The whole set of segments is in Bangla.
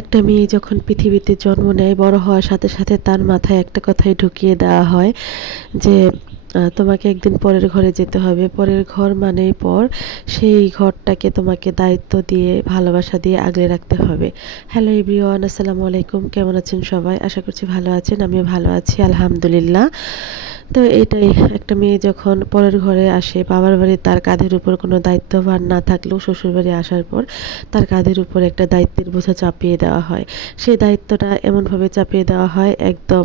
একটা মেয়ে যখন পৃথিবীতে জন্ম নেয়, বড় হওয়ার সাথে সাথে তার মাথায় একটা কথাই ঢুকিয়ে দেওয়া হয় যে তোমাকে একদিন পরের ঘরে যেতে হবে। পরের ঘর মানেই পর। সেই ঘরটাকে তোমাকে দায়িত্ব দিয়ে, ভালোবাসা দিয়ে আগলে রাখতে হবে। হ্যালো এভরিওয়ান, আসসালামু আলাইকুম। কেমন আছেন সবাই? আশা করছি ভালো আছেন। আমিও ভালো আছি, আলহামদুলিল্লাহ। তো এটাই, একটা মেয়ে যখন পরের ঘরে আসে, বাবার বাড়ি তার কাঁধের উপর কোনো দায়িত্বভার না থাকলেও শ্বশুরবাড়ি আসার পর তার কাঁধের উপর একটা দায়িত্বের বোঝা চাপিয়ে দেওয়া হয়। সেই দায়িত্বটা এমনভাবে চাপিয়ে দেওয়া হয়, একদম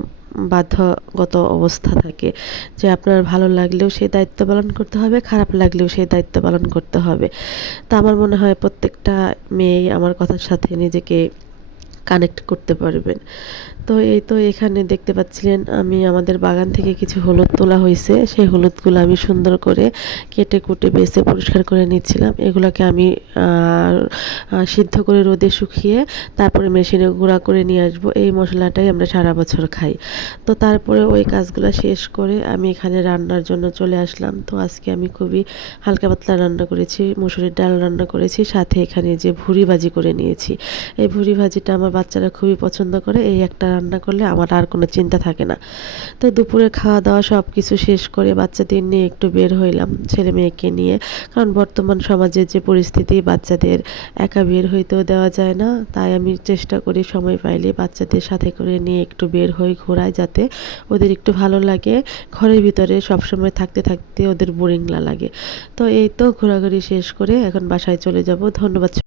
বাধ্যগত অবস্থা থাকে যে আপনার ভালো লাগলেও সেই দায়িত্ব পালন করতে হবে, খারাপ লাগলেও সেই দায়িত্ব পালন করতে হবে। তা আমার মনে হয় প্রত্যেকটা মেয়েই আমার কথার সাথে নিজেকে কানেক্ট করতে পারবেন। তো এই তো এখানে দেখতে পাচ্ছিলেন, আমি আমাদের বাগান থেকে কিছু হলুদ তোলা হয়েছে। সেই হলুদগুলো আমি সুন্দর করে কেটে কুটে বেছে পরিষ্কার করে নিচ্ছিলাম। এগুলোকে আমি সিদ্ধ করে রোদে শুকিয়ে তারপরে মেশিনে গুঁড়া করে নিয়ে আসবো। এই মশলাটাই আমরা সারা বছর খাই। তো তারপরে ওই কাজগুলো শেষ করে আমি এখানে রান্নার জন্য চলে আসলাম। তো আজকে আমি খুবই হালকা পাতলা রান্না করেছি, মুসুরির ডাল রান্না করেছি, সাথে এখানে যে ভুড়ি ভাজি করে নিয়েছি। এই ভুড়ি ভাজিটা আমার বাচ্চারা খুবই পছন্দ করে। এই একটা রান্না করলে আমার আর কোনো চিন্তা থাকে না। তো দুপুরে খাওয়া দাওয়া সব কিছু শেষ করে বাচ্চাদের নিয়ে একটু বের হইলাম, ছেলে মেয়েকে নিয়ে। কারণ বর্তমান সমাজের যে পরিস্থিতি, বাচ্চাদের একা বের হইতেও দেওয়া যায় না। তাই আমি চেষ্টা করি সময় পাইলে বাচ্চাদের সাথে করে নিয়ে একটু বের হই, ঘোরাই, যাতে ওদের একটু ভালো লাগে। ঘরের ভিতরে সবসময় থাকতে থাকতে ওদের বোরিং না লাগে। তো এই তো ঘোরাঘুরি শেষ করে এখন বাসায় চলে যাব। ধন্যবাদ।